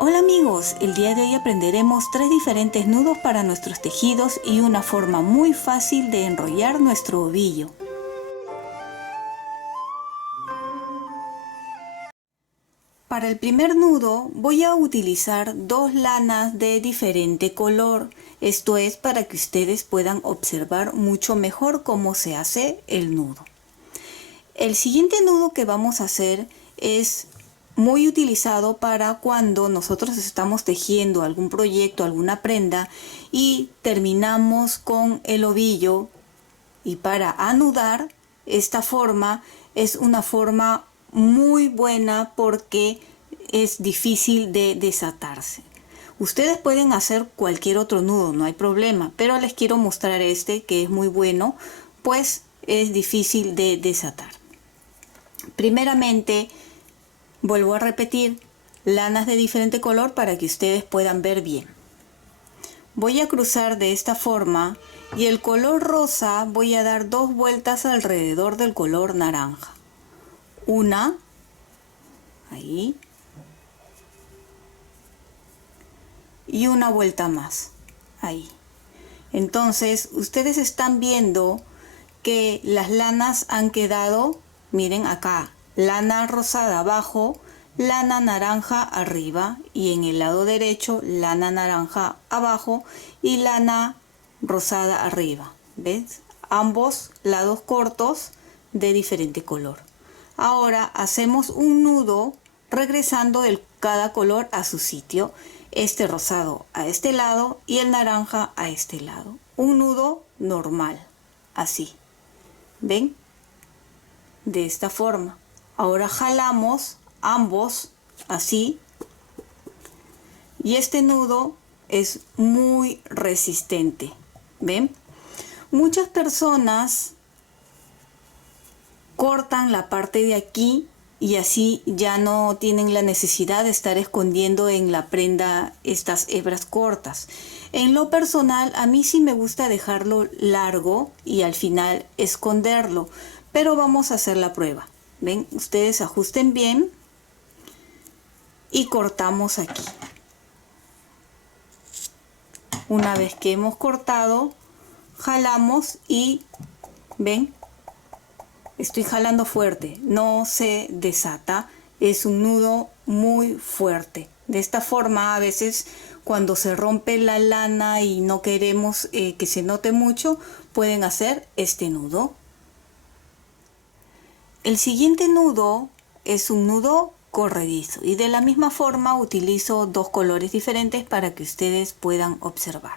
Hola amigos, el día de hoy aprenderemos 3 diferentes nudos para nuestros tejidos y una forma muy fácil de enrollar nuestro ovillo. Para el primer nudo voy a utilizar 2 lanas de diferente color. Esto es para que ustedes puedan observar mucho mejor cómo se hace el nudo. El siguiente nudo que vamos a hacer es muy utilizado para cuando nosotros estamos tejiendo algún proyecto, alguna prenda y terminamos con el ovillo, y para anudar esta forma es una forma muy buena porque es difícil de desatarse. Ustedes pueden hacer cualquier otro nudo, no hay problema, pero les quiero mostrar este que es muy bueno, pues es difícil de desatar. Primeramente, vuelvo a repetir, lanas de diferente color para que ustedes puedan ver bien. Voy a cruzar de esta forma y el color rosa voy a dar 2 vueltas alrededor del color naranja. Una, ahí, y una vuelta más, ahí. Entonces, ustedes están viendo que las lanas han quedado, miren acá, lana rosada abajo, lana naranja arriba y en el lado derecho lana naranja abajo y lana rosada arriba. ¿Ves? Ambos lados cortos de diferente color. Ahora hacemos un nudo regresando cada color a su sitio. Este rosado a este lado y el naranja a este lado. Un nudo normal, así. ¿Ven? De esta forma. Ahora jalamos ambos así y este nudo es muy resistente. ¿Ven? Muchas personas cortan la parte de aquí y así ya no tienen la necesidad de estar escondiendo en la prenda estas hebras cortas. En lo personal, a mí sí me gusta dejarlo largo y al final esconderlo, pero vamos a hacer la prueba. ¿Ven? Ustedes ajusten bien y cortamos aquí. Una vez que hemos cortado, jalamos y ¿ven? Estoy jalando fuerte, no se desata, es un nudo muy fuerte. De esta forma, a veces cuando se rompe la lana y no queremos que se note mucho, pueden hacer este nudo. El siguiente nudo es un nudo corredizo y de la misma forma utilizo 2 colores diferentes para que ustedes puedan observar.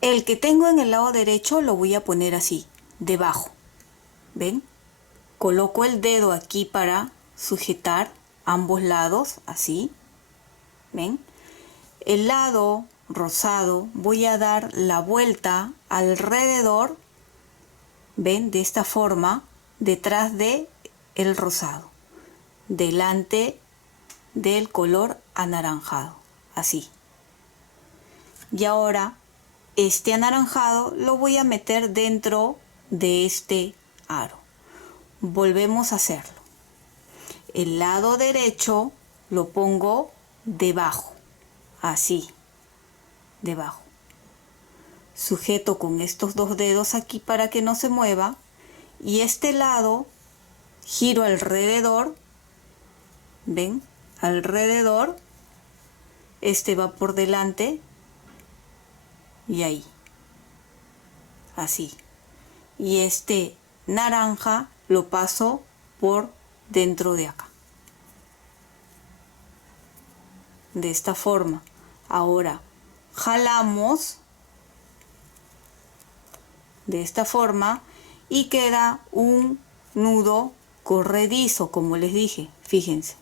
El que tengo en el lado derecho lo voy a poner así, debajo. ¿Ven? Coloco el dedo aquí para sujetar ambos lados, así. ¿Ven? El lado rosado voy a dar la vuelta alrededor, ¿ven? De esta forma, detrás de el rosado, delante del color anaranjado, así. Y ahora este anaranjado lo voy a meter dentro de este aro. Volvemos a hacerlo. El lado derecho lo pongo debajo, así, debajo. Sujeto con estos 2 dedos aquí para que no se mueva y este lado giro alrededor, ¿ven? Alrededor, este va por delante y ahí, así. Y este naranja lo paso por dentro de acá. De esta forma. Ahora jalamos de esta forma y queda un nudo corredizo, como les dije. Fíjense.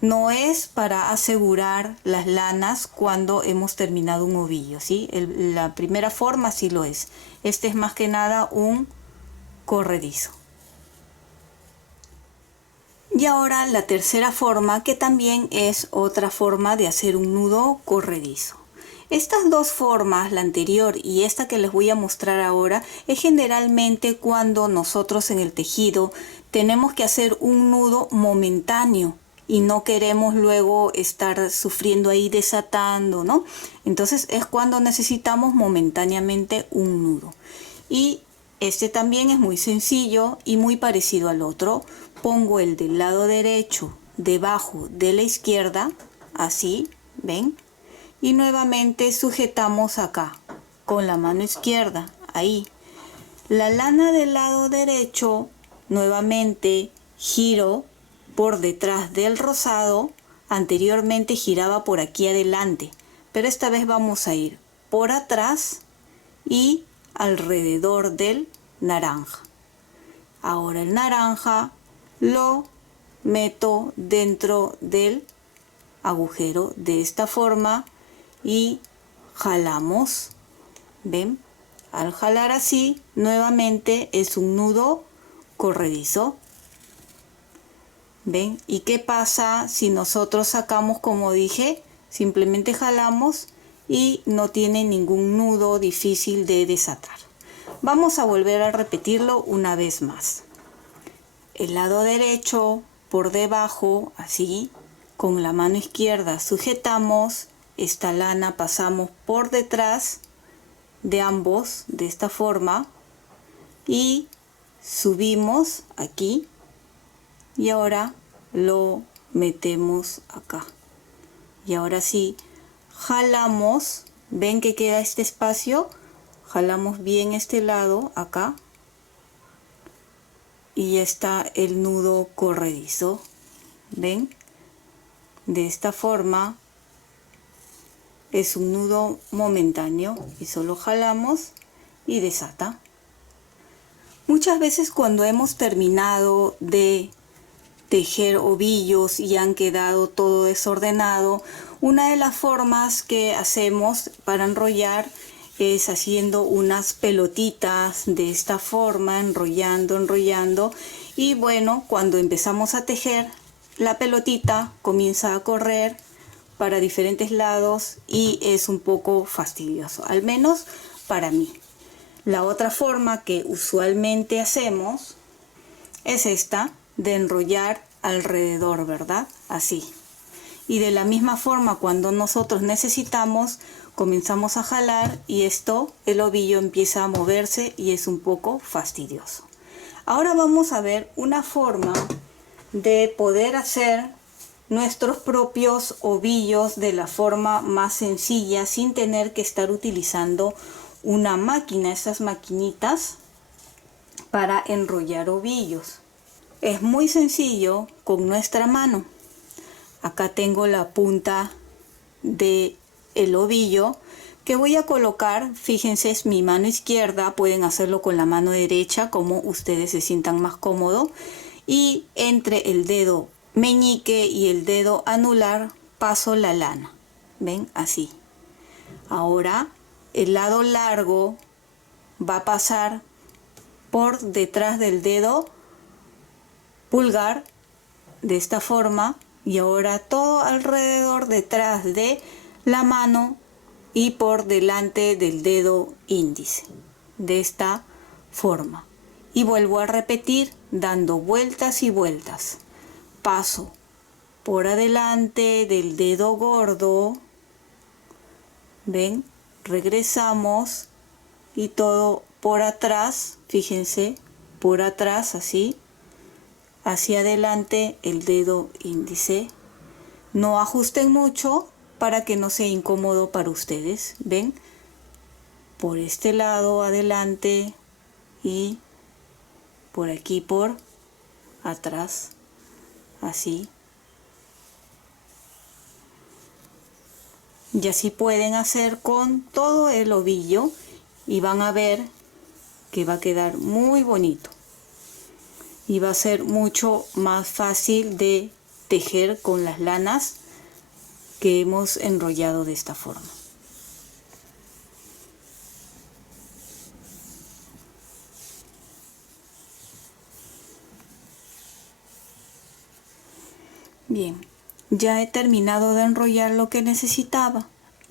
No es para asegurar las lanas cuando hemos terminado un ovillo, ¿sí? La primera forma sí lo es. Este es más que nada un corredizo. Y ahora la tercera forma, que también es otra forma de hacer un nudo corredizo. Estas dos formas, la anterior y esta que les voy a mostrar ahora, es generalmente cuando nosotros en el tejido tenemos que hacer un nudo momentáneo y no queremos luego estar sufriendo ahí desatando, ¿no? Entonces es cuando necesitamos momentáneamente un nudo. Y este también es muy sencillo y muy parecido al otro. Pongo el del lado derecho debajo de la izquierda, así, ¿ven? Y nuevamente sujetamos acá con la mano izquierda, ahí. La lana del lado derecho, nuevamente giro por detrás del rosado. Anteriormente giraba por aquí adelante, pero esta vez vamos a ir por atrás y alrededor del naranja. Ahora el naranja lo meto dentro del agujero de esta forma y jalamos. ¿Ven? Al jalar así, nuevamente es un nudo corredizo. ¿Ven? ¿Y qué pasa si nosotros sacamos, como dije? Simplemente jalamos y no tiene ningún nudo difícil de desatar. Vamos a volver a repetirlo una vez más. El lado derecho por debajo, así, con la mano izquierda sujetamos esta lana, pasamos por detrás de ambos de esta forma y subimos aquí y ahora lo metemos acá. Y ahora sí, jalamos, ven que queda este espacio, jalamos bien este lado acá y ya está el nudo corredizo. ¿Ven? De esta forma es un nudo momentáneo y solo jalamos y desata. Muchas veces cuando hemos terminado de tejer ovillos y han quedado todo desordenado, una de las formas que hacemos para enrollar es haciendo unas pelotitas de esta forma, enrollando, y bueno, cuando empezamos a tejer, la pelotita comienza a correr para diferentes lados y es un poco fastidioso, al menos para mí. La otra forma que usualmente hacemos es esta, de enrollar alrededor, ¿verdad? Así. Y de la misma forma, cuando nosotros necesitamos, comenzamos a jalar y esto, el ovillo empieza a moverse y es un poco fastidioso. Ahora vamos a ver una forma de poder hacer nuestros propios ovillos de la forma más sencilla sin tener que estar utilizando una máquina, esas maquinitas para enrollar ovillos. Es muy sencillo con nuestra mano. Acá tengo la punta del ovillo que voy a colocar, fíjense, es mi mano izquierda, pueden hacerlo con la mano derecha como ustedes se sientan más cómodo, y entre el dedo meñique y el dedo anular paso la lana, ven, así. Ahora el lado largo va a pasar por detrás del dedo pulgar de esta forma y ahora todo alrededor detrás de la mano y por delante del dedo índice de esta forma, y vuelvo a repetir dando vueltas y vueltas. Paso por adelante del dedo gordo, ven, regresamos y todo por atrás, fíjense, por atrás así, hacia adelante el dedo índice. No ajusten mucho para que no sea incómodo para ustedes, ven, por este lado adelante y por aquí por atrás, así. Y así pueden hacer con todo el ovillo y van a ver que va a quedar muy bonito y va a ser mucho más fácil de tejer con las lanas que hemos enrollado de esta forma. Bien, ya he terminado de enrollar lo que necesitaba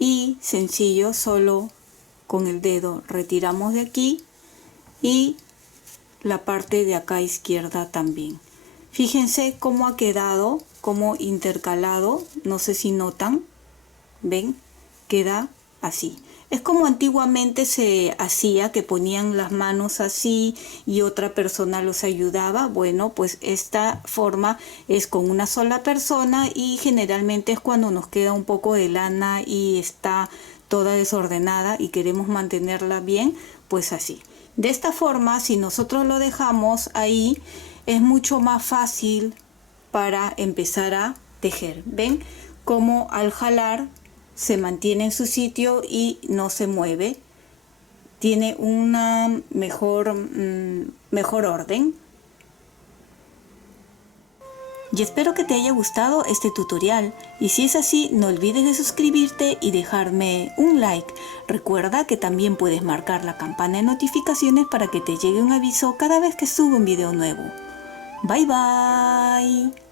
y sencillo, solo con el dedo retiramos de aquí y la parte de acá izquierda también. Fíjense cómo ha quedado, cómo intercalado, no sé si notan, ven, queda así. Es como antiguamente se hacía, que ponían las manos así y otra persona los ayudaba. Bueno, pues esta forma es con una sola persona y generalmente es cuando nos queda un poco de lana y está toda desordenada y queremos mantenerla bien, pues así. De esta forma, si nosotros lo dejamos ahí, es mucho más fácil para empezar a tejer. ¿Ven? Como al jalar se mantiene en su sitio y no se mueve. Tiene una mejor orden. Y espero que te haya gustado este tutorial, y si es así no olvides de suscribirte y dejarme un like. Recuerda que también puedes marcar la campana de notificaciones para que te llegue un aviso cada vez que subo un video nuevo. Bye bye.